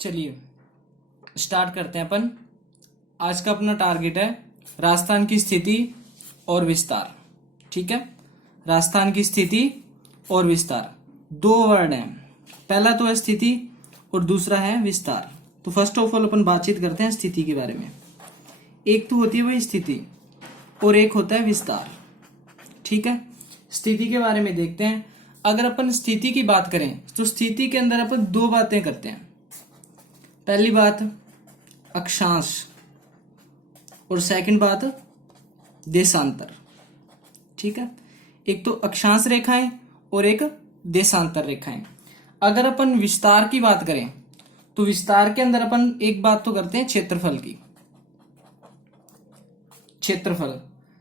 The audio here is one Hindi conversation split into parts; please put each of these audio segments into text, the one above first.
चलिए स्टार्ट करते हैं अपन। आज का अपना टारगेट है राजस्थान की स्थिति और विस्तार। ठीक है, राजस्थान की स्थिति और विस्तार दो वर्ड हैं, पहला तो है स्थिति और दूसरा है विस्तार। तो फर्स्ट ऑफ ऑल अपन बातचीत करते हैं स्थिति के बारे में। एक तो होती है वही स्थिति और एक होता है विस्तार। ठीक है, स्थिति के बारे में देखते हैं। अगर अपन स्थिति की बात करें तो स्थिति के अंदर अपन दो बातें करते हैं। पहली बात अक्षांश और सेकंड बात देशांतर। ठीक है, एक तो अक्षांश रेखाएं और एक देशांतर रेखाएं। अगर अपन विस्तार की बात करें तो विस्तार के अंदर अपन एक बात तो करते हैं क्षेत्रफल की, क्षेत्रफल।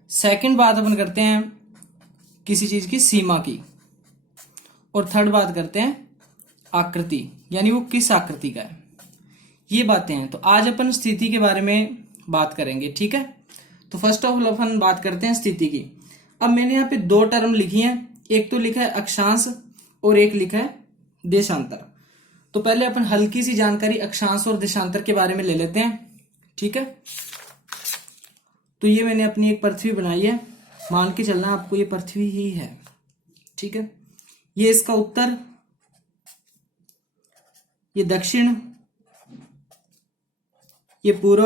सेकंड बात अपन करते हैं किसी चीज की सीमा की, और थर्ड बात करते हैं आकृति, यानी वो किस आकृति का है। ये बातें हैं। तो आज अपन स्थिति के बारे में बात करेंगे। ठीक है, तो फर्स्ट ऑफ ऑल अपन बात करते हैं स्थिति की। अब मैंने यहाँ पे दो टर्म लिखी हैं, एक तो लिखा है अक्षांश और एक लिखा है देशांतर। तो पहले अपन हल्की सी जानकारी अक्षांश और देशांतर के बारे में ले लेते हैं। ठीक है, तो ये मैंने अपनी एक पृथ्वी बनाई है, मान के चलना आपको ये पृथ्वी ही है। ठीक है, ये इसका उत्तर, ये दक्षिण, ये पूर्व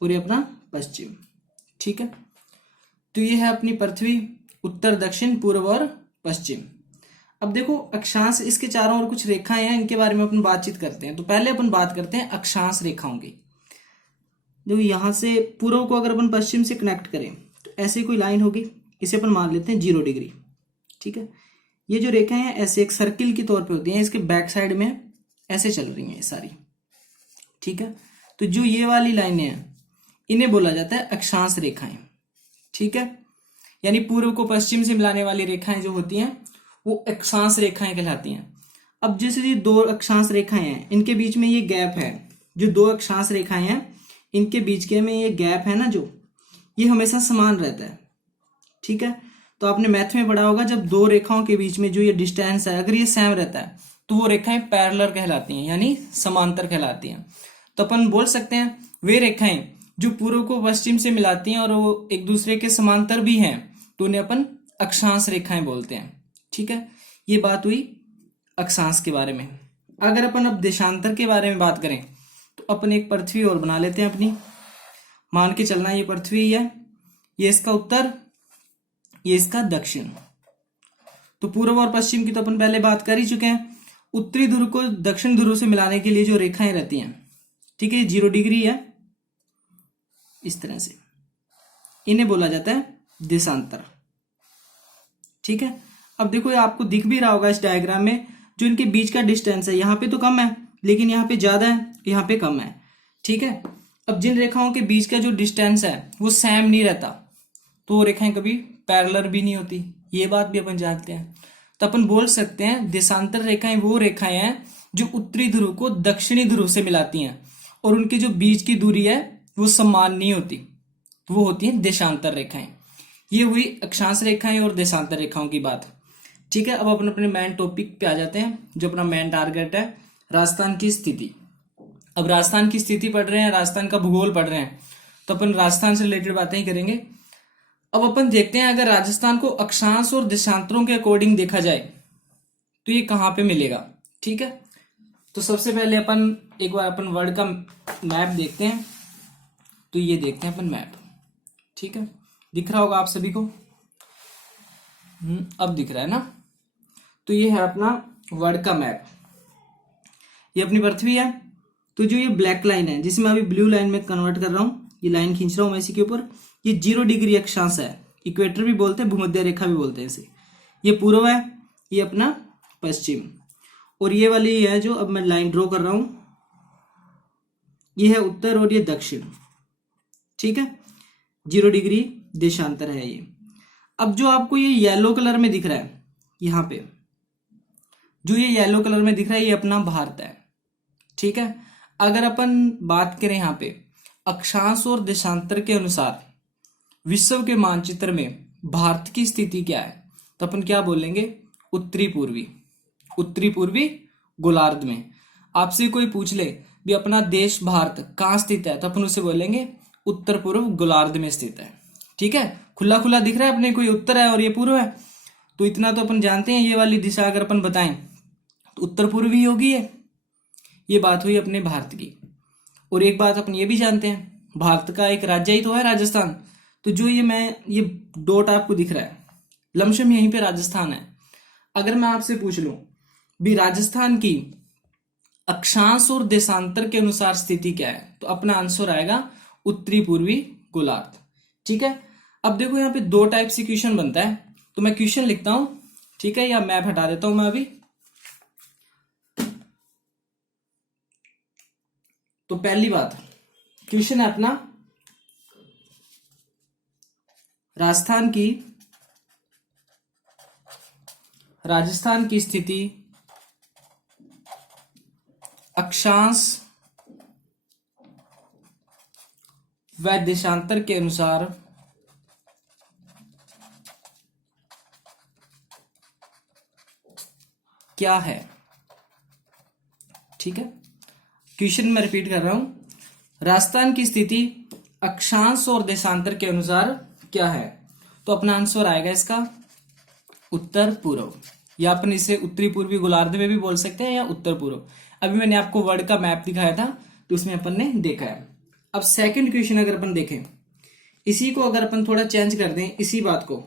और ये अपना पश्चिम। ठीक है, तो ये है अपनी पृथ्वी, उत्तर दक्षिण पूर्व और पश्चिम। अब देखो अक्षांश, इसके चारों ओर कुछ रेखाएं हैं, इनके बारे में अपन बातचीत करते हैं। तो पहले अपन बात करते हैं अक्षांश रेखाओं की। जो यहां से पूर्व को अगर अपन पश्चिम से कनेक्ट करें तो ऐसी कोई लाइन होगी, इसे अपन मान लेते हैं 0 डिग्री। ठीक है, ये जो रेखाएं हैं ऐसे एक सर्किल के तौर पे होती हैं, इसके बैक साइड में ऐसे चल रही हैं ये सारी। ठीक है, तो जो ये वाली लाइनें हैं इन्हें बोला जाता है अक्षांश रेखाएं। ठीक है, यानी पूर्व को पश्चिम से मिलाने वाली रेखाएं जो होती हैं वो अक्षांश रेखाएं कहलाती हैं। अब जैसे ये दो अक्षांश रेखाएं हैं, इनके बीच में ये गैप है, जो दो अक्षांश रेखाएं हैं इनके बीच के में ये गैप है ना, जो ये हमेशा समान रहता है। ठीक है, तो आपने मैथ में पढ़ा होगा, जब दो रेखाओं के बीच में जो ये डिस्टेंस है अगर ये सेम रहता है तो वो रेखाएं पैरेलल कहलाती हैं, यानी समांतर कहलाती हैं। तो अपन बोल सकते हैं वे रेखाएं जो पूर्व को पश्चिम से मिलाती हैं और वो एक दूसरे के समांतर भी हैं, तो उन्हें अपन अक्षांश रेखाएं बोलते हैं। ठीक है, ये बात हुई अक्षांश के बारे में। अगर अपन अब देशांतर के बारे में बात करें तो अपन एक पृथ्वी और बना लेते हैं अपनी, मान के चलना ये पृथ्वी है, ये इसका उत्तर, ये इसका दक्षिण। तो पूर्व और पश्चिम की तो अपन पहले बात कर ही चुके हैं। उत्तरी ध्रुव को दक्षिण ध्रुव से मिलाने के लिए जो रेखाएं रहती हैं, ठीक है, 0 डिग्री है, इस तरह से इन्हें बोला जाता है देशांतर। ठीक है, अब देखो ये आपको दिख भी रहा होगा इस डायग्राम में, जो इनके बीच का डिस्टेंस है यहाँ पे तो कम है लेकिन यहाँ पे ज्यादा है, यहाँ पे कम है। ठीक है, अब जिन रेखाओं के बीच का जो डिस्टेंस है वो सेम नहीं रहता तो वो रेखाएं कभी पैरेलल भी नहीं होती, ये बात भी अपन जानते हैं। तो अपन बोल सकते हैं देशांतर रेखाएं वो रेखाएं हैं जो उत्तरी ध्रुव को दक्षिणी ध्रुव से मिलाती हैं और उनकी जो बीच की दूरी है वो समान नहीं होती, तो वो होती है देशांतर रेखाएं। ये हुई अक्षांश रेखाएं और देशांतर रेखाओं की बात। ठीक है, अब अपन अपने मेन टॉपिक पे आ जाते हैं, जो अपना मेन टारगेट है राजस्थान की स्थिति। अब राजस्थान की स्थिति पढ़ रहे हैं, राजस्थान का भूगोल पढ़ रहे हैं, तो अपन राजस्थान से रिलेटेड बातें ही करेंगे। अब अपन देखते हैं अगर राजस्थान को अक्षांश और देशांतरों के अकॉर्डिंग देखा जाए तो ये कहाँ पे मिलेगा। ठीक है, तो सबसे पहले अपन एक बार अपन वर्ल्ड का मैप देखते हैं। तो ये देखते हैं अपन मैप। ठीक है, दिख रहा होगा आप सभी को, अब दिख रहा है ना। तो ये है अपना वर्ल्ड का मैप, ये अपनी पृथ्वी है। तो जो ये ब्लैक लाइन है जिसे मैं अभी ब्लू लाइन में कन्वर्ट कर रहा हूँ, ये लाइन खींच रहा हूँ मैं इसी के ऊपर, ये 0 डिग्री अक्षांश है, इक्वेटर भी बोलते हैं, भूमध्य रेखा भी बोलते हैं इसे। ये पूर्व है, ये अपना पश्चिम, और ये वाली है जो अब मैं लाइन ड्रॉ कर रहा हूँ, ये है उत्तर और ये दक्षिण। ठीक है, 0 डिग्री देशांतर है ये। अब जो आपको ये येलो कलर में दिख रहा है, यहाँ पे जो ये येलो कलर में दिख रहा है ये अपना भारत है। ठीक है, अगर अपन बात करें यहाँ पे अक्षांश और देशांतर के अनुसार विश्व के मानचित्र में भारत की स्थिति क्या है, तो अपन क्या बोलेंगे, उत्तरी पूर्वी गोलार्ध में। आपसे कोई पूछ ले भी अपना देश भारत कहाँ स्थित है, तो अपन उसे बोलेंगे उत्तर पूर्व गोलार्ध में स्थित है। ठीक है, खुला खुला दिख रहा है अपने को, ये उत्तर है और ये पूर्व है, तो इतना तो अपन जानते हैं। ये वाली दिशा अगर अपन बताएं तो उत्तर पूर्व ही होगी ये बात हुई अपने भारत की। और एक बात अपन ये भी जानते हैं, भारत का एक राज्य ही तो है राजस्थान, तो जो ये डॉट आपको दिख रहा है लमसम यहीं पे राजस्थान है। अगर मैं आपसे पूछ लूं भी राजस्थान की अक्षांश और देशांतर के अनुसार स्थिति क्या है, तो अपना आंसर आएगा उत्तरी पूर्वी गोलार्ध। ठीक है, अब देखो यहाँ पे दो टाइप से क्वेश्चन बनता है, तो मैं क्वेश्चन लिखता हूं, ठीक है, या मैप हटा देता हूं मैं अभी। तो पहली बात क्वेश्चन है अपना, राजस्थान की स्थिति अक्षांश व देशांतर के अनुसार क्या है। ठीक है, क्वेश्चन मैं रिपीट कर रहा हूं, राजस्थान की स्थिति अक्षांश और देशांतर के अनुसार क्या है, तो अपना आंसर आएगा इसका उत्तर पूर्व, या अपन इसे उत्तरी पूर्वी गोलार्ध में भी बोल सकते हैं या उत्तर पूर्व। अभी मैंने आपको वर्ड का मैप दिखाया था तो उसमें अपन ने देखा है। अब सेकंड क्वेश्चन अगर अपन देखें, इसी को अगर अपन थोड़ा चेंज कर दें, इसी बात को,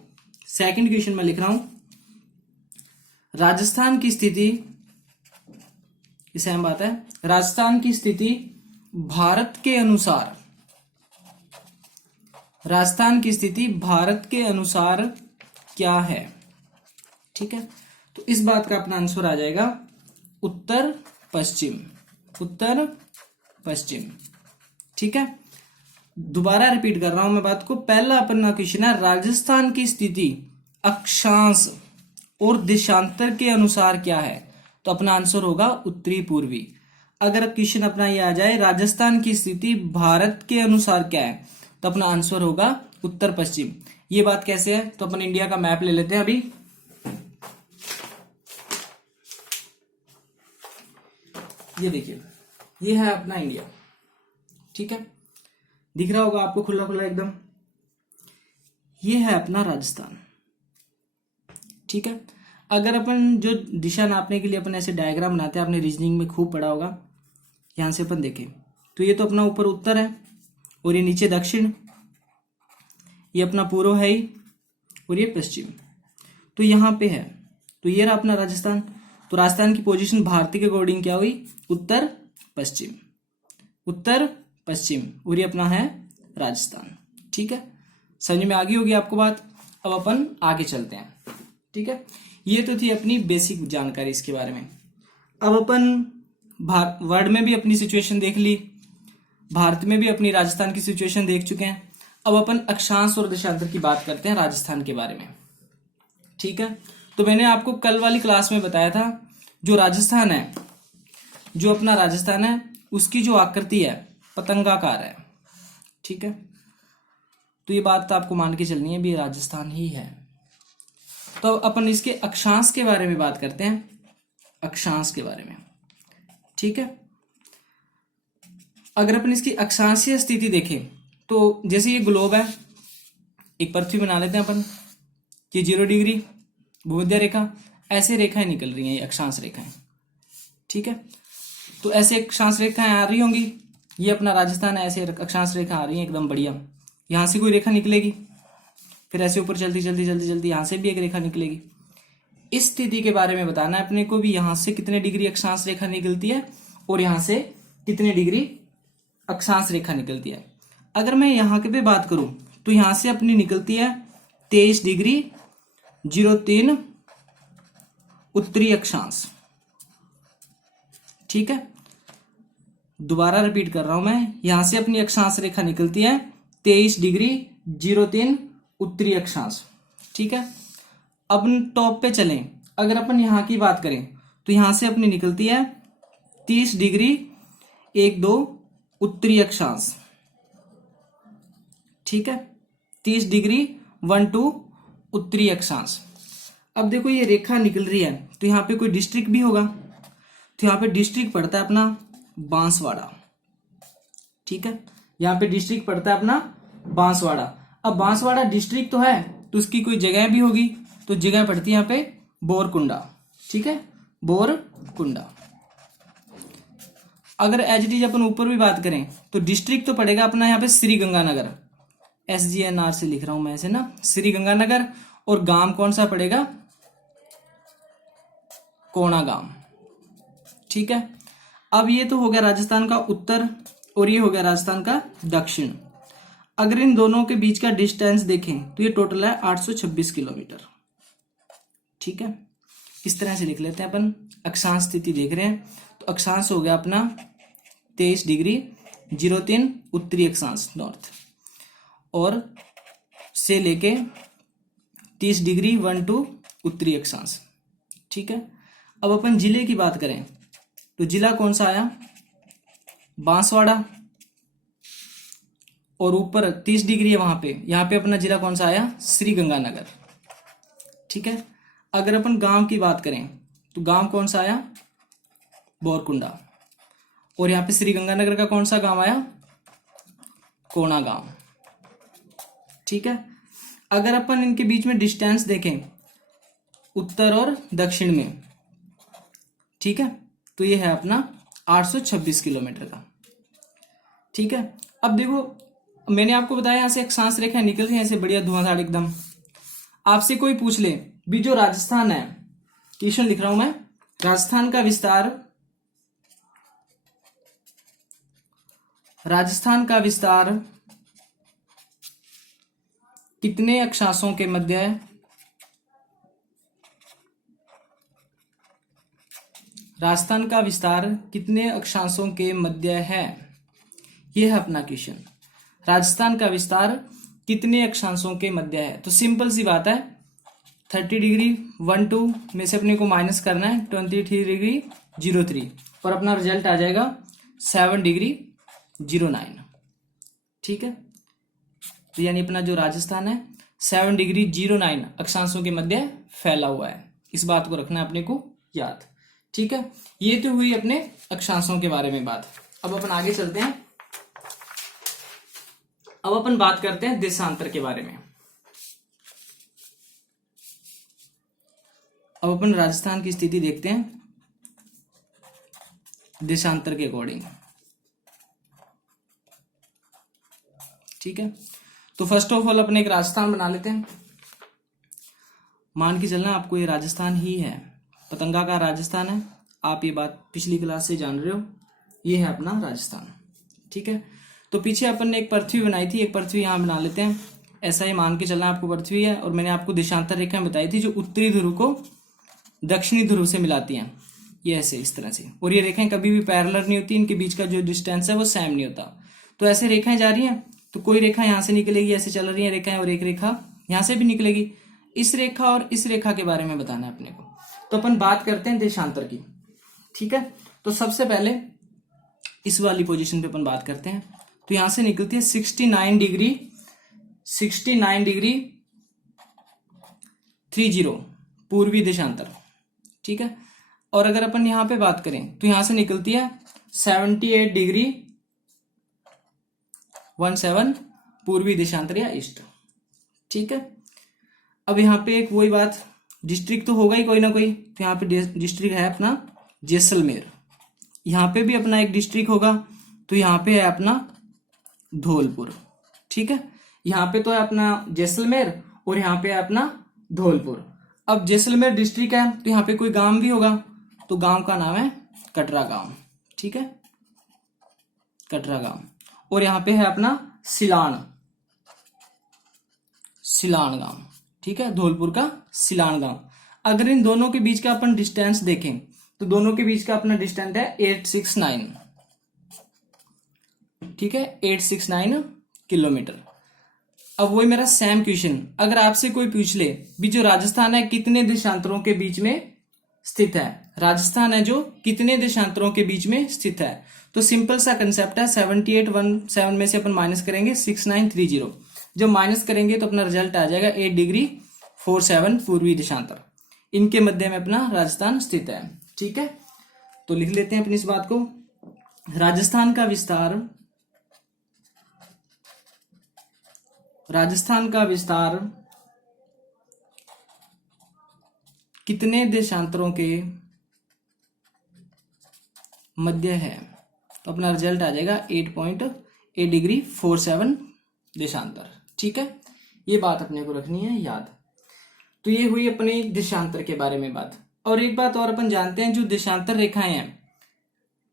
सेकंड क्वेश्चन में लिख रहा हूं, राजस्थान की स्थिति, सेम बात है, राजस्थान की स्थिति भारत के अनुसार, राजस्थान की स्थिति भारत के अनुसार क्या है। ठीक है, तो इस बात का अपना आंसर आ जाएगा उत्तर पश्चिम, उत्तर पश्चिम। ठीक है, दोबारा रिपीट कर रहा हूं मैं बात को, पहला अपना क्वेश्चन है राजस्थान की स्थिति अक्षांश और देशांतर के अनुसार क्या है, तो अपना आंसर होगा उत्तरी पूर्वी। अगर क्वेश्चन अपना ये आ जाए राजस्थान की स्थिति भारत के अनुसार क्या है, तो अपना आंसर होगा उत्तर पश्चिम। ये बात कैसे है, तो अपन इंडिया का मैप ले लेते हैं अभी। ये देखिए, ये है अपना इंडिया। ठीक है, दिख रहा होगा आपको खुला खुला एकदम। ये है अपना राजस्थान। ठीक है, अगर अपन जो दिशा नापने के लिए अपन ऐसे डायग्राम बनाते हैं, आपने रीजनिंग में खूब पढ़ा होगा, यहां से अपन देखें तो ये तो अपना ऊपर उत्तर है और ये नीचे दक्षिण, ये अपना पूर्व है ही और ये पश्चिम, तो यहाँ पे है, तो ये रहा अपना राजस्थान। तो राजस्थान की पोजीशन भारतीय के अकॉर्डिंग क्या हुई, उत्तर पश्चिम, उत्तर पश्चिम, और ये अपना है राजस्थान। ठीक है, समझ में आ गई होगी आपको बात। अब अपन आगे चलते हैं। ठीक है, ये तो थी अपनी बेसिक जानकारी इसके बारे में। अब अपन वर्ल्ड में भी अपनी सिचुएशन देख ली, भारत में भी अपनी राजस्थान की सिचुएशन देख चुके हैं। अब अपन अक्षांश और देशांतर की बात करते हैं राजस्थान के बारे में। ठीक है, तो मैंने आपको कल वाली क्लास में बताया था, जो राजस्थान है, जो अपना राजस्थान है, उसकी जो आकृति है पतंगाकार है। ठीक है, तो ये बात तो आपको मान के चलनी है भी राजस्थान ही है। तो अपन इसके अक्षांश के बारे में बात करते हैं, अक्षांश के बारे में। ठीक है, अगर अपन इसकी अक्षांशीय स्थिति देखें तो जैसे ये ग्लोब है, एक पृथ्वी बना लेते हैं अपन, ये 0 डिग्री भूमध्य रेखा, ऐसे रेखाएं निकल रही हैं, ये अक्षांश रेखाएं। ठीक है, तो ऐसे अक्षांश रेखाएं आ रही होंगी, ये अपना राजस्थान है, ऐसे अक्षांश रेखा आ रही है एकदम बढ़िया। यहां से कोई रेखा निकलेगी, फिर ऐसे ऊपर चलती चलती चलती चलती यहां से भी एक रेखा निकलेगी। इस स्थिति के बारे में बताना है अपने को भी, यहां से कितने डिग्री अक्षांश रेखा निकलती है और यहां से कितने डिग्री अक्षांश रेखा निकलती है। अगर मैं यहाँ के पे बात करूं तो यहां से अपनी निकलती है 23 डिग्री 03 उत्तरी अक्षांश। ठीक है, दोबारा रिपीट कर रहा हूं मैं, यहां से अपनी अक्षांश रेखा निकलती है 23 डिग्री 03 उत्तरी अक्षांश। ठीक है, अब टॉप पे चलें, अगर अपन यहां की बात करें तो यहां से अपनी निकलती है 30 डिग्री 12 उत्तरी अक्षांश। ठीक है, 30 डिग्री 12 उत्तरी अक्षांश। अब देखो ये रेखा निकल रही है, तो यहाँ पे कोई डिस्ट्रिक्ट भी होगा, तो यहाँ पे डिस्ट्रिक्ट पड़ता है अपना बांसवाड़ा। ठीक है, यहाँ पे डिस्ट्रिक्ट पड़ता है अपना बांसवाड़ा। अब बांसवाड़ा डिस्ट्रिक्ट तो है, तो उसकी कोई जगह भी होगी, तो जगह पड़ती है यहाँ पे बोरकुंडा। ठीक है, बोरकुंडा। अगर एच डी अपन ऊपर भी बात करें तो डिस्ट्रिक्ट तो पड़ेगा अपना यहाँ पे श्री गंगानगर, SGNR से लिख रहा हूं मैं ऐसे ना, श्री गंगानगर। और गांव कौन सा पड़ेगा, कोणा गांव। ठीक है, अब ये तो हो गया राजस्थान का उत्तर और ये हो गया राजस्थान का दक्षिण। अगर इन दोनों के बीच का डिस्टेंस देखें तो ये टोटल है 826 किलोमीटर। ठीक है, इस तरह से लिख लेते हैं अपन। अक्षांश स्थिति देख रहे हैं तो अक्षांश हो गया अपना 23 डिग्री 03 उत्तरी अक्षांश नॉर्थ, और से लेके 30 डिग्री 12 उत्तरी अक्षांश। ठीक है, अब अपन जिले की बात करें तो जिला कौन सा आया, बांसवाड़ा, और ऊपर 30 डिग्री है वहां पे, यहाँ पे अपना जिला कौन सा आया, श्री गंगानगर। ठीक है, अगर अपन गांव की बात करें तो गांव कौन सा आया, बोरकुंडा, और यहाँ पे श्री गंगानगर का कौन सा गांव आया, कोणा गांव। ठीक है, अगर अपन इनके बीच में डिस्टेंस देखें उत्तर और दक्षिण में, ठीक है, तो ये है अपना 826 किलोमीटर का। ठीक है, अब देखो मैंने आपको बताया यहां से अक्षांश रेखा निकल रही है ऐसे बढ़िया धुआंधार एकदम। आपसे कोई पूछ ले भी जो राजस्थान है, क्वेश्चन लिख रहा हूं मैं, राजस्थान का विस्तार, राजस्थान का विस्तार कितने अक्षांशों के मध्य है, राजस्थान का विस्तार कितने अक्षांशों के मध्य है, यह है अपना क्वेश्चन। राजस्थान का विस्तार कितने अक्षांशों के मध्य है, तो सिंपल सी बात है 30 डिग्री 12 में से अपने को माइनस करना है 23 डिग्री 03, और अपना रिजल्ट आ जाएगा 7 डिग्री 09। ठीक है, तो यानी अपना जो राजस्थान है 7 डिग्री 09 अक्षांशों के मध्य फैला हुआ है, इस बात को रखना है अपने को याद। ठीक है, ये तो हुई अपने अक्षांशों के बारे में बात। अब अपन आगे चलते हैं, अब अपन बात करते हैं देशांतर के बारे में। अब अपन राजस्थान की स्थिति देखते हैं देशांतर के अकॉर्डिंग। ठीक है, तो फर्स्ट ऑफ ऑल अपने एक राजस्थान बना लेते हैं। मान के चलना आपको ये राजस्थान ही है, पतंगा का राजस्थान है, आप ये बात पिछली क्लास से जान रहे हो, ये है अपना राजस्थान। ठीक है, तो पीछे अपन ने एक पृथ्वी बनाई थी, एक पृथ्वी यहाँ बना लेते हैं। ऐसा ही मान के चलना आपको पृथ्वी है, और मैंने आपको देशांतर रेखा बताई थी जो उत्तरी ध्रुव को दक्षिणी ध्रुव से मिलाती हैं, ये ऐसे इस तरह से। और ये रेखाएं कभी भी पैरेलल नहीं होती, इनके बीच का जो डिस्टेंस है वो सेम नहीं होता। तो ऐसे रेखाएं जा रही हैं, तो कोई रेखा यहाँ से निकलेगी, ऐसे चल रही है रेखाएं, और एक रेखा यहाँ से भी निकलेगी। इस रेखा और इस रेखा के बारे में बताना है अपने को। तो अपन बात करते हैं देशांतर की। ठीक है, तो सबसे पहले इस वाली पोजीशन पे अपन बात करते हैं। तो यहां से निकलती है 69 डिग्री 30 पूर्वी देशांतर। ठीक है, और अगर अपन यहां पे बात करें तो यहां से निकलती है 78 डिग्री 17 पूर्वी देशांतर या ईस्ट। ठीक है, अब यहाँ पे एक वही बात, डिस्ट्रिक्ट तो होगा ही कोई ना कोई, तो यहाँ पे डिस्ट्रिक्ट है अपना जैसलमेर। यहाँ पे भी अपना एक डिस्ट्रिक्ट होगा, तो यहाँ पे है अपना धौलपुर। ठीक है, यहाँ पे तो है अपना जैसलमेर और यहाँ पे है अपना धौलपुर। अब जैसलमेर डिस्ट्रिक्ट है तो यहाँ पे कोई गांव भी होगा, तो गांव का नाम है कटरा गांव। ठीक है, कटरा गांव। और यहाँ पे है अपना सिलान गांव। ठीक है, धौलपुर का सिलान गांव। अगर इन दोनों के बीच का अपन डिस्टेंस देखें तो दोनों के बीच का अपना डिस्टेंस है 869। ठीक है, 869 किलोमीटर। अब वही मेरा सेम क्वेश्चन, अगर आपसे कोई पूछ ले भी जो राजस्थान है कितने देशांतरों के बीच में स्थित है, राजस्थान है जो कितने देशांतरों के बीच में स्थित है, तो सिंपल सा कंसेप्ट है 7817 में से अपन माइनस करेंगे 6930। जब माइनस करेंगे तो अपना रिजल्ट आ जाएगा 8 डिग्री 47 पूर्वी देशांतर। इनके मध्य में अपना राजस्थान स्थित है। ठीक है, तो लिख लेते हैं अपनी इस बात को। राजस्थान का विस्तार, राजस्थान का विस्तार कितने देशांतरों के मध्य है? तो अपना रिजल्ट आ जाएगा 8.8 डिग्री 47 देशांतर। ठीक है, ये बात अपने को रखनी है याद। तो ये हुई अपने देशांतर के बारे में बात। और एक बात और अपन जानते हैं, जो देशांतर रेखाएं हैं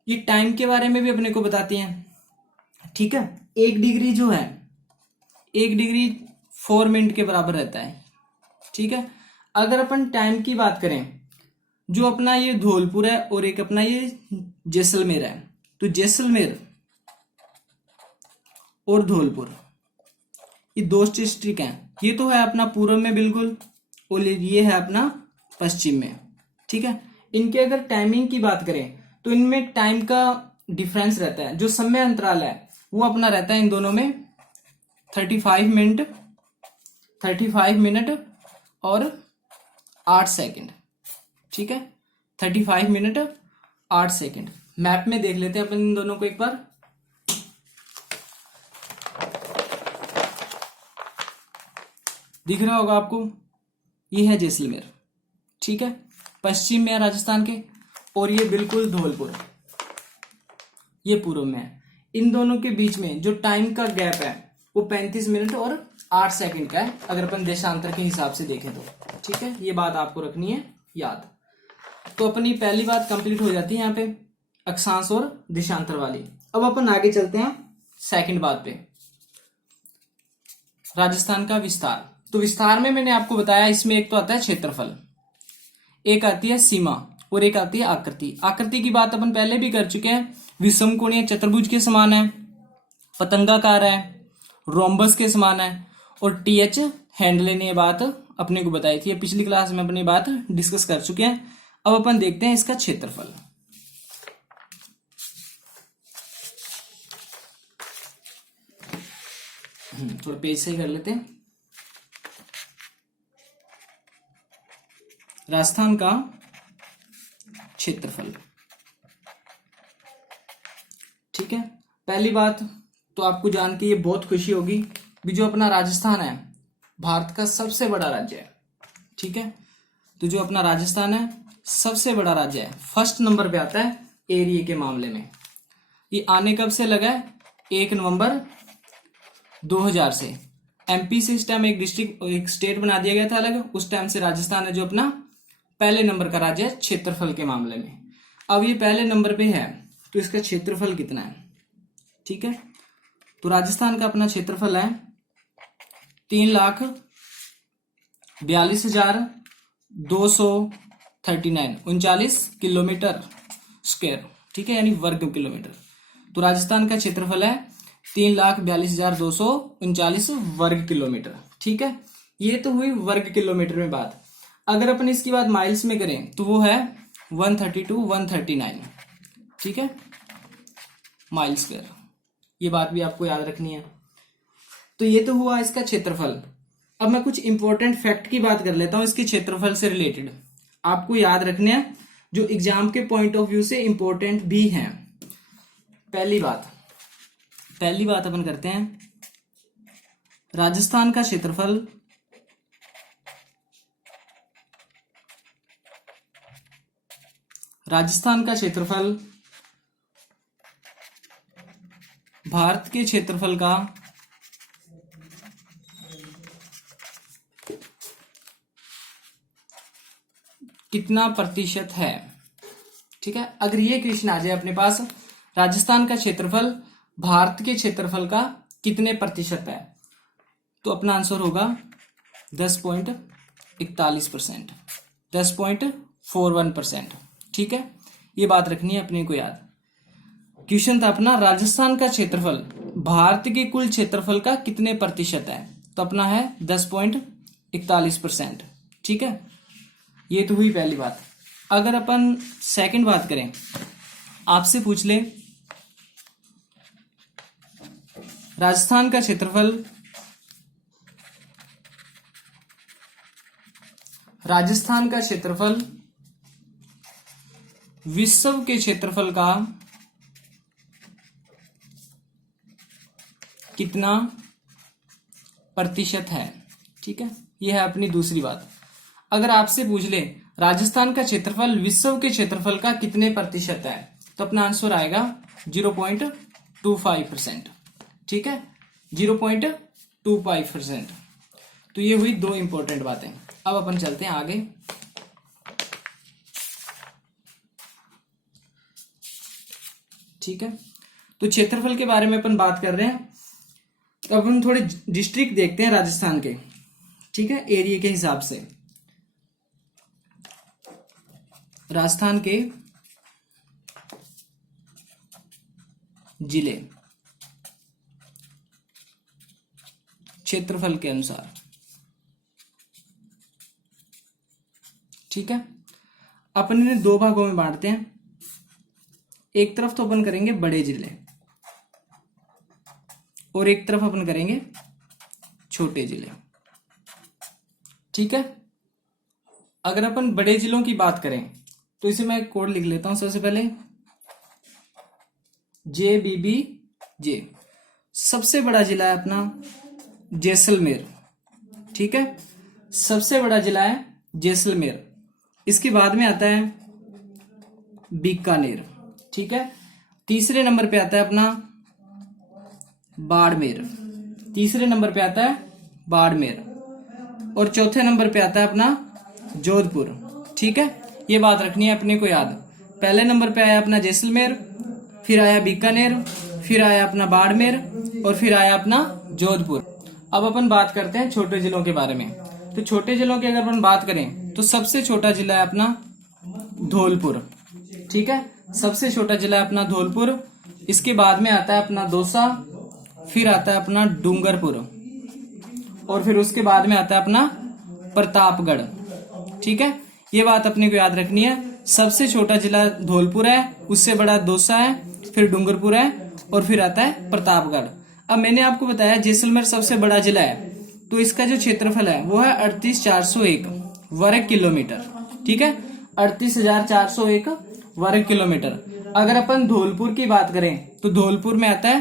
ये टाइम के बारे में भी अपने को बताती हैं। ठीक है, 1 डिग्री जो है 1 डिग्री 4 मिनट के बराबर रहता है। ठीक है, अगर अपन टाइम की बात करें, जो अपना ये धौलपुर है और एक अपना ये जैसलमेर है, तो जैसलमेर और धौलपुर ये दो डिस्ट्रिक्ट हैं। ये तो है अपना पूर्व में बिल्कुल, और ये है अपना पश्चिम में। ठीक है, इनके अगर टाइमिंग की बात करें तो इनमें टाइम का डिफरेंस रहता है, जो समय अंतराल है वो अपना रहता है इन दोनों में 35 मिनट और 8 सेकंड। ठीक है, 35 मिनट 8 सेकंड। मैप में देख लेते हैं अपन इन दोनों को एक बार। दिख रहा होगा आपको, ये है जैसलमेर। ठीक है, पश्चिम में है राजस्थान के, और ये बिल्कुल धौलपुर ये पूर्व में है। इन दोनों के बीच में जो टाइम का गैप है वो 35 मिनट और 8 सेकंड का है, अगर अपन देशांतर के हिसाब से देखें तो। ठीक है, ये बात आपको रखनी है याद। तो अपनी पहली बात कंप्लीट हो जाती है यहाँ पे, अक्षांश और देशांतर वाली। अब अपन आगे चलते हैं सेकंड बात पे, राजस्थान का विस्तार। तो विस्तार में मैंने आपको बताया, इसमें एक तो आता है क्षेत्रफल, एक आती है सीमा और एक आती है आकृति। आकृति की बात अपन पहले भी कर चुके हैं, विषम कोणीय चतुर्भुज के समान है, पतंगाकार है, रोम्बस के समान है, और टीएच हैंडले ने बात अपने को बताई थी। पिछली क्लास में अपनी बात डिस्कस कर चुके हैं। अब अपन देखते हैं इसका क्षेत्रफल। थोड़ा पेज सही कर लेते हैं। राजस्थान का क्षेत्रफल। ठीक है, पहली बात तो आपको जान के ये बहुत खुशी होगी भी, जो अपना राजस्थान है भारत का सबसे बड़ा राज्य है। ठीक है, तो जो अपना राजस्थान है सबसे बड़ा राज्य है, फर्स्ट नंबर पे आता है एरिया के मामले में। ये आने कब से लगा है? 1 नवंबर 2000 से। एमपी से इस टाइम एक डिस्ट्रिक्ट, एक स्टेट बना दिया गया था अलग, उस टाइम से राजस्थान है जो अपना पहले नंबर का राज्य है क्षेत्रफल के मामले में। अब ये पहले नंबर पे है, तो इसका क्षेत्रफल कितना है? ठीक है, तो राजस्थान का अपना क्षेत्रफल है 3,42,239 किलोमीटर स्क्वायर। ठीक है, यानी वर्ग किलोमीटर। तो राजस्थान का क्षेत्रफल है 3,42,239 वर्ग किलोमीटर। ठीक है, ये तो हुई वर्ग किलोमीटर में बात। अगर अपन इसकी बात माइल्स में करें तो वो है 139। ठीक है, माइल स्क्वायर। ये बात भी आपको याद रखनी है। तो ये तो हुआ इसका क्षेत्रफल। अब मैं कुछ इंपॉर्टेंट फैक्ट की बात कर लेता हूं इसके क्षेत्रफल से रिलेटेड, आपको याद रखने हैं, जो एग्जाम के पॉइंट ऑफ व्यू से इंपॉर्टेंट भी हैं। पहली बात अपन करते हैं, राजस्थान का क्षेत्रफल भारत के क्षेत्रफल का कितना प्रतिशत है? ठीक है, अगर ये क्वेश्चन आ जाए अपने पास, राजस्थान का क्षेत्रफल भारत के क्षेत्रफल का कितने प्रतिशत है, तो अपना आंसर होगा 10.41%, 10.41%। ठीक है, ये बात रखनी है अपने को याद। क्वेश्चन था अपना, राजस्थान का क्षेत्रफल भारत के कुल क्षेत्रफल का कितने प्रतिशत है, तो अपना है 10.41%। ठीक है, ये तो हुई पहली बात। अगर अपन सेकंड बात करें, आपसे पूछ ले राजस्थान का क्षेत्रफल विश्व के क्षेत्रफल का कितना प्रतिशत है। ठीक है, यह है अपनी दूसरी बात। अगर आपसे पूछ ले राजस्थान का क्षेत्रफल विश्व के क्षेत्रफल का कितने प्रतिशत है, तो अपना आंसर आएगा 0.25%। ठीक है, 0.25%। तो ये हुई दो इंपॉर्टेंट बातें। अब अपन चलते हैं आगे। ठीक है, तो क्षेत्रफल के बारे में अपन बात कर रहे हैं। तो अब हम थोड़े डिस्ट्रिक्ट देखते हैं राजस्थान के। ठीक है, एरिया के हिसाब से राजस्थान के जिले क्षेत्रफल के अनुसार। ठीक है, अपन इन्हें दो भागों में बांटते हैं। एक तरफ तो अपन करेंगे बड़े जिले और एक तरफ अपन करेंगे छोटे जिले। ठीक है, अगर अपन बड़े जिलों की बात करें तो इसे मैं कोड लिख लेता हूं। सबसे पहले JBBJ। सबसे बड़ा जिला है अपना जैसलमेर। ठीक है, सबसे बड़ा जिला है जैसलमेर। इसके बाद में आता है बीकानेर। ठीक है, तीसरे नंबर पे आता है अपना बाड़मेर। तीसरे नंबर पे आता है बाड़मेर और चौथे नंबर पे आता है अपना जोधपुर। ठीक है, ये बात रखनी है अपने को याद। पहले नंबर पे आया अपना जैसलमेर, फिर आया बीकानेर, फिर आया अपना बाड़मेर और फिर आया अपना जोधपुर। अब अपन बात करते हैं छोटे जिलों के बारे में। तो छोटे जिलों की अगर अपन बात करें तो सबसे छोटा जिला है अपना धौलपुर। ठीक है, सबसे छोटा जिला है अपना धौलपुर। इसके बाद में आता है अपना दौसा, फिर आता है अपना डूंगरपुर और फिर उसके बाद में आता है अपना प्रतापगढ़। ठीक है, ये बात अपने को याद रखनी है। सबसे छोटा जिला धौलपुर है, उससे बड़ा दौसा है, फिर डूंगरपुर है और फिर आता है प्रतापगढ़। अब मैंने आपको बताया जैसलमेर सबसे बड़ा जिला है, तो इसका जो क्षेत्रफल है वो है 38,401 वर्ग किलोमीटर। ठीक है, 38,401 वर्ग किलोमीटर। अगर अपन धौलपुर की बात करें तो धौलपुर में आता है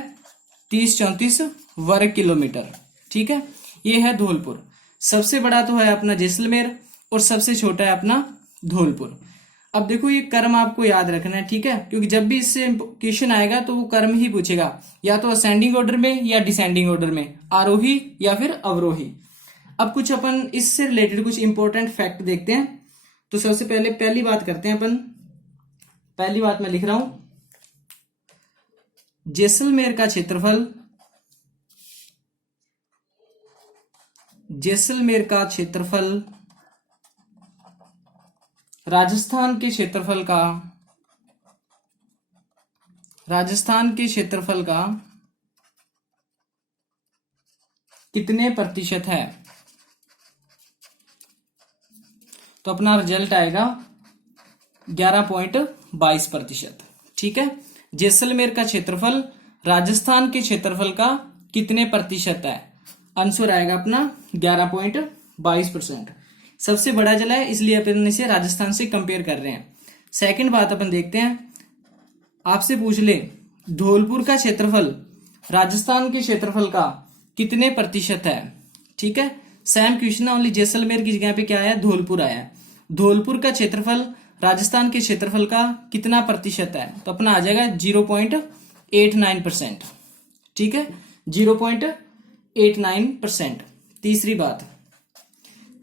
3034 वर्ग किलोमीटर। ठीक है, ये है धौलपुर। सबसे बड़ा तो है अपना जैसलमेर और सबसे छोटा है अपना धौलपुर। अब देखो ये क्रम आपको याद रखना है। ठीक है, क्योंकि जब भी इससे क्वेश्चन आएगा तो वो क्रम ही पूछेगा, या तो असेंडिंग ऑर्डर में या डिसेंडिंग ऑर्डर में, आरोही या फिर अवरोही। अब कुछ अपन इससे रिलेटेड कुछ इंपॉर्टेंट फैक्ट देखते हैं। तो सबसे पहले पहली बात करते हैं अपन। पहली बात मैं लिख रहा हूं, जैसलमेर का क्षेत्रफल, जैसलमेर का क्षेत्रफल राजस्थान के क्षेत्रफल का, राजस्थान के क्षेत्रफल का कितने प्रतिशत है। तो अपना रिजल्ट आएगा 11.22%। ठीक है, जैसलमेर का क्षेत्रफल राजस्थान के क्षेत्रफल का कितने प्रतिशत है, आंसर आएगा अपना 11.22%। सबसे बड़ा जिला है इसलिए अपन इसे राजस्थान से कंपेयर कर रहे हैं। सेकंड बात अपन देखते हैं, आपसे पूछ ले धौलपुर का क्षेत्रफल राजस्थान के क्षेत्रफल का कितने प्रतिशत है। ठीक है, सेम क्वेश्चन, ओनली जैसलमेर की जगह पे क्या आया, धौलपुर आया। धौलपुर का क्षेत्रफल राजस्थान के क्षेत्रफल का कितना प्रतिशत है, तो अपना आ जाएगा 0.89%। ठीक है, 0.89%।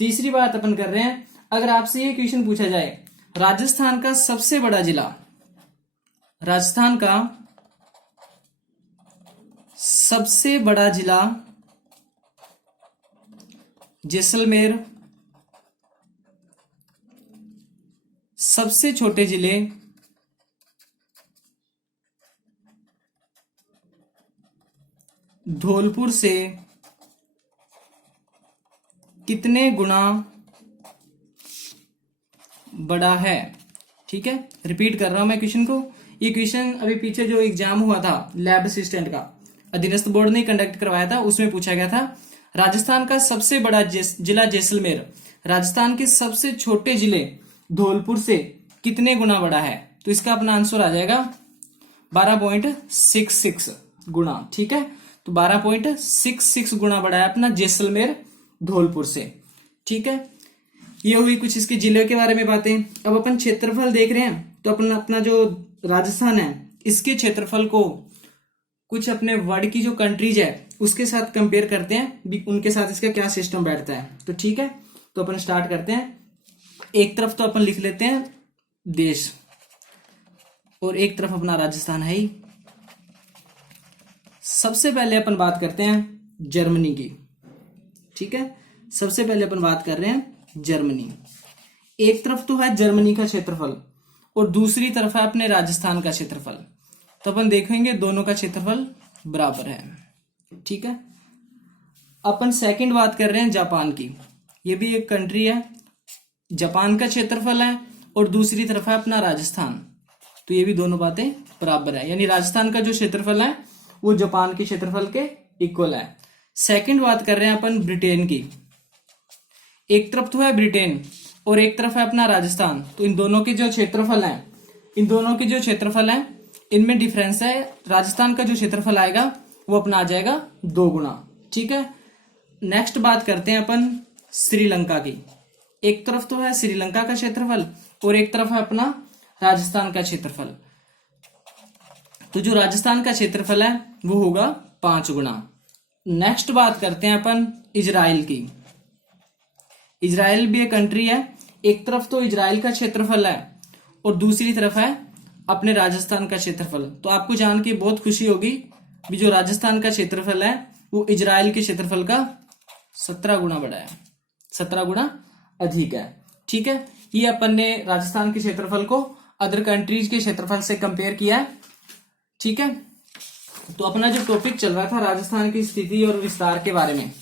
तीसरी बात अपन कर रहे हैं, अगर आपसे ये क्वेश्चन पूछा जाए राजस्थान का सबसे बड़ा जिला, राजस्थान का सबसे बड़ा जिला जैसलमेर, सबसे छोटे जिले धौलपुर से कितने गुना बड़ा है। ठीक है, रिपीट कर रहा हूं मैं क्वेश्चन को। ये क्वेश्चन अभी पीछे जो एग्जाम हुआ था लैब असिस्टेंट का, अधीनस्थ बोर्ड ने कंडक्ट करवाया था, उसमें पूछा गया था राजस्थान का सबसे बड़ा जिला जैसलमेर राजस्थान के सबसे छोटे जिले धौलपुर से कितने गुना बड़ा है। तो इसका अपना आंसर आ जाएगा 12.66 गुना। ठीक है, तो 12.66 गुना बड़ा है अपना जैसलमेर धौलपुर से। ठीक है, ये हुई कुछ इसके जिले के बारे में बातें। अब अपन क्षेत्रफल देख रहे हैं, तो अपन अपना जो राजस्थान है इसके क्षेत्रफल को कुछ अपने वर्ल्ड की जो कंट्रीज है उसके साथ कंपेयर करते हैं, उनके साथ इसका क्या सिस्टम बैठता है। तो ठीक है, तो अपन स्टार्ट करते हैं। एक तरफ तो अपन लिख लेते हैं देश, और एक तरफ अपना राजस्थान है ही। सबसे पहले अपन बात करते हैं जर्मनी की। ठीक है, सबसे पहले अपन बात कर रहे हैं जर्मनी। एक तरफ तो है जर्मनी का क्षेत्रफल और दूसरी तरफ है अपने राजस्थान का क्षेत्रफल। तो अपन देखेंगे दोनों का क्षेत्रफल बराबर है। ठीक है, अपन सेकंड बात कर रहे हैं जापान की। ये भी एक कंट्री है, जापान का क्षेत्रफल है और दूसरी तरफ है अपना राजस्थान। तो ये भी दोनों बातें बराबर है, यानी राजस्थान का जो क्षेत्रफल है वो जापान के क्षेत्रफल के इक्वल है। सेकंड बात कर रहे हैं अपन ब्रिटेन की। एक तरफ तो है ब्रिटेन और एक तरफ है अपना राजस्थान। तो इन दोनों के जो क्षेत्रफल हैं इनमें डिफरेंस है। राजस्थान का जो क्षेत्रफल आएगा वो अपना आ जाएगा 2 गुना। ठीक है, नेक्स्ट बात करते हैं अपन श्रीलंका की। एक तरफ तो है श्रीलंका का क्षेत्रफल और एक तरफ है अपना राजस्थान का क्षेत्रफल। तो जो राजस्थान का क्षेत्रफल है वो होगा 5 गुना। नेक्स्ट बात करते हैं अपन इजराइल की। इजराइल भी एक कंट्री है। एक तरफ तो इजराइल का क्षेत्रफल है और दूसरी तरफ है अपने राजस्थान का क्षेत्रफल। तो आपको जान के बहुत खुशी होगी भी जो राजस्थान का क्षेत्रफल है वो इजराइल के क्षेत्रफल का 17 गुना बड़ा है, 17 गुना अधिक है। ठीक है, ये अपन ने राजस्थान के क्षेत्रफल को अदर कंट्रीज के क्षेत्रफल से कंपेयर किया है। ठीक है, तो अपना जो टॉपिक चल रहा था राजस्थान की स्थिति और विस्तार के बारे में,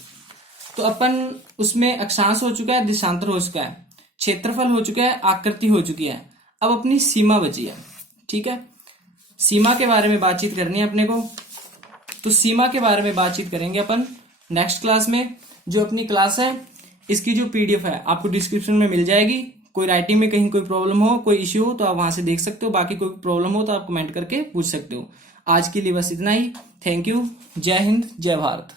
तो अपन उसमें अक्षांश हो चुका है, देशांतर हो चुका है, क्षेत्रफल हो चुका है, आकृति हो चुकी है। अब अपनी सीमा बची है। ठीक है, सीमा के बारे में बातचीत करनी है अपने को। तो सीमा के बारे में बातचीत करेंगे अपन नेक्स्ट क्लास में। जो अपनी क्लास है इसकी जो पीडीएफ है आपको डिस्क्रिप्शन में मिल जाएगी। कोई राइटिंग में कहीं कोई प्रॉब्लम हो, कोई इश्यू हो तो आप वहां से देख सकते हो। बाकी कोई प्रॉब्लम हो तो आप कमेंट करके पूछ सकते हो। आज के लिए बस इतना ही। Thank you. जय हिंद, जय भारत।